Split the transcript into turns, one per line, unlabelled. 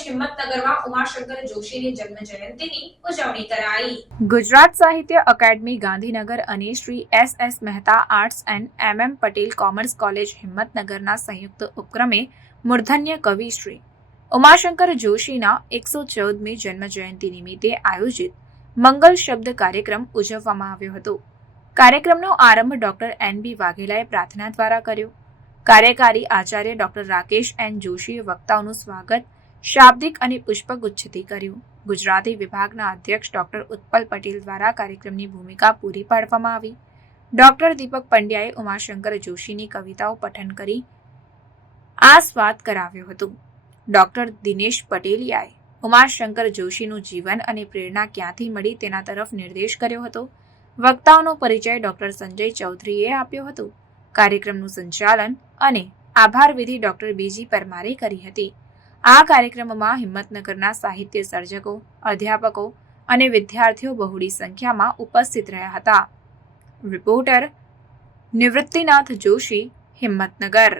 હિંમતનગરમાં ઉમાશંકર જોશીની જન્મ જયંતિની ઉજવણી કરાઈ.
ગુજરાત સાહિત્ય અકાદમી ગાંધીનગર અને Shri S S Mehta arts and M M Patel commerce college હિંમતનગરના સંયુક્ત ઉપક્રમે મૂર્ધન્ય કવિ શ્રી ઉમાશંકર જોશીના એકસો ચૌદમી જન્મજયંતિ નિમિત્તે આયોજિત મંગલ શબ્દ કાર્યક્રમ ઉજવવામાં આવ્યો હતો. કાર્યક્રમનો આરંભ ડોક્ટર એન બી વાઘેલાએ પ્રાર્થના દ્વારા કર્યો. કાર્યકારી આચાર્ય ડોક્ટર રાકેશ એન જોશીએ વક્તાઓનું સ્વાગત, શાબ્દિક અને પુષ્પગુચ્છથી કર્યું. ગુજરાતી વિભાગના અધ્યક્ષ ડોક્ટર ઉત્પલ પટેલ દ્વારા કાર્યક્રમની ભૂમિકા પૂરી પાડવામાં આવી. ડોક્ટર દીપક પંડ્યાએ ઉમાશંકર જોશીની કવિતાઓ પઠન કરી આસ્વાદ કરાવ્યો હતો. ડોક્ટર દિનેશ પટેલિયાએ ઉમાશંકર જોશીનું જીવન અને પ્રેરણા ક્યાંથી મળી તેના તરફ નિર્દેશ કર્યો હતો. વક્તાઓનો પરિચય ડોક્ટર સંજય ચૌધરીએ આપ્યો હતો. કાર્યક્રમનું સંચાલન અને આભાર વિધિ ડોક્ટર બીજી પરમારે કરી હતી. આ કાર્યક્રમમાં હિંમતનગરના સાહિત્ય સર્જકો, અધ્યાપકો અને વિદ્યાર્થીઓ બહોળી સંખ્યામાં ઉપસ્થિત રહ્યા હતા. રિપોર્ટર નિવૃત્તિનાથ જોશી, હિંમતનગર.